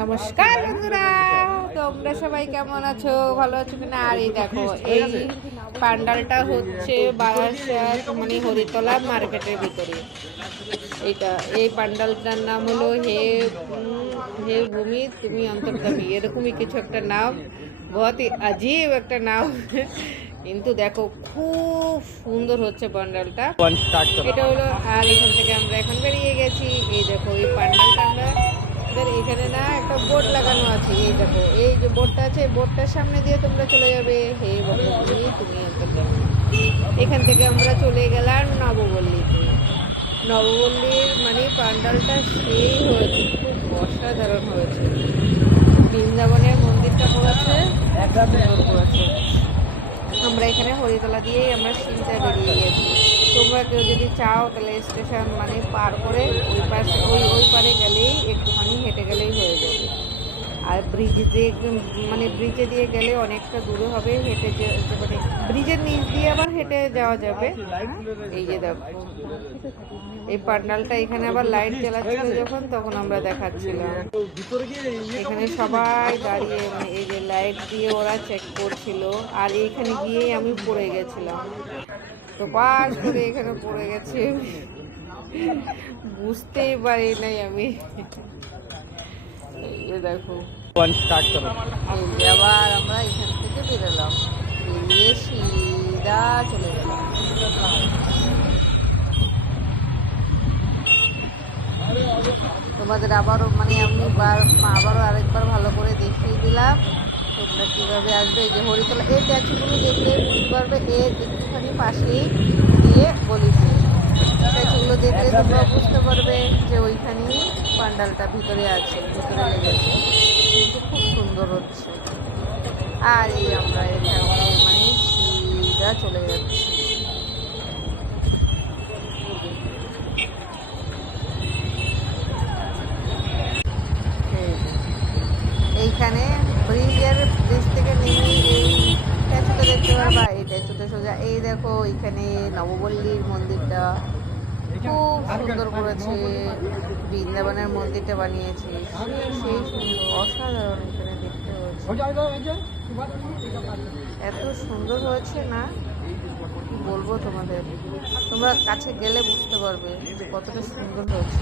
নমস্কার বন্ধুরা, তোমরা সবাই কেমন আছো? ভালো আছো কিনা? আর এই দেখো, এই প্যান্ডালটা হচ্ছে বারাসাত মানে হরিতলা মার্কেটের ভিতরে। এই প্যান্ডালটার নাম হলো হে ভূমি তুমি অন্তর্যামী, এরকমই কিছু একটা নাম। বহুত আজীব একটা নাম, কিন্তু দেখো খুব সুন্দর হচ্ছে প্যান্ডালটা। এটা হলো, আর এখান থেকে আমরা এখন বেরিয়ে গেছি। এই দেখো এই প্যান্ডালটা আমরা এখানে না একটা বোর্ড লাগানো আছে। এই দেখো এই যে বোর্ডটা আছে, বোর্ডটার সামনে দিয়ে তোমরা চলে যাবে হে ভূমি তুমি অন্তর্যামী। এখান থেকে আমরা চলে গেলাম নবপল্লীতে। নবপল্লীর মানে প্যান্ডালটা সেই হয়েছে, খুব অসাধারণ হয়েছে। বৃন্দাবনের মন্দিরটা করেছে, একটা সুন্দর করেছে। আমরা এখানে হরিতলা দিয়েই আমরা সিংটা বেরিয়ে গেছি। তোমরা কেউ যদি চাও তাহলে স্টেশন মানে পার করে ওই পাশে ওই পারে গেলেই একটুখানি হেঁটে গেলেই হয়ে যাবে। আর ব্রিজে দিয়ে গেলে অনেকটা দূরে হবে, হেঁটে মানে ব্রিজের নিচ দিয়ে আবার হেঁটে যাওয়া যাবে। এই যে দেখো এই প্যান্ডালটা, এখানে আবার লাইট জ্বালাচ্ছিল যখন, তখন আমরা দেখাচ্ছিলাম। এখানে সবাই দাঁড়িয়ে মানে এই যে লাইট দিয়ে ওরা চেক করছিল। আর এইখানে গিয়েই আমি পড়ে গেছিলাম, তো পাশ করে এখানে পড়ে গেছে, বুঝতেই পারি নাই আমি। এই যে দেখো এই যে আবার আমরা এখান থেকে বেরোলাম, বেরিয়ে সিধা চলে গেলাম। তোমাদের আবারও মানে আমি আবারও আরেকবার ভালো করে দেখিয়ে দিলাম তোমরা কীভাবে আসবে। এই যে হরিতলা, এই ট্যাচুগুলো দেখলে বুঝতে পারবে এর একটুখানি পাশেই দিয়ে গলিতে। ট্যাচুগুলো দেখলে তোমরা বুঝতে পারবে যে ওইখানেই প্যান্ডালটা ভিতরে আছে, ভিতরে লেগেছে, কিন্তু খুব সুন্দর হচ্ছে। আর এই আমরা এখানে মানে সিধা চলে যাচ্ছি। এইখানে ব্রিজ থেকে নেমে এই স্ট্যাচুটা দেখতে পারবা। এই স্ট্যাচুটা সোজা এই দেখো, এইখানে নবপল্লীর মন্দিরটা খুব সুন্দর করেছে। বৃন্দাবনের মন্দিরটা বানিয়েছে সেই সুন্দর, অসাধারণ। এখানে দেখতে হয়েছে, এত সুন্দর হয়েছে না কি বলবো তোমাদের। তোমরা কাছে গেলে বুঝতে পারবে কতটা সুন্দর হয়েছে।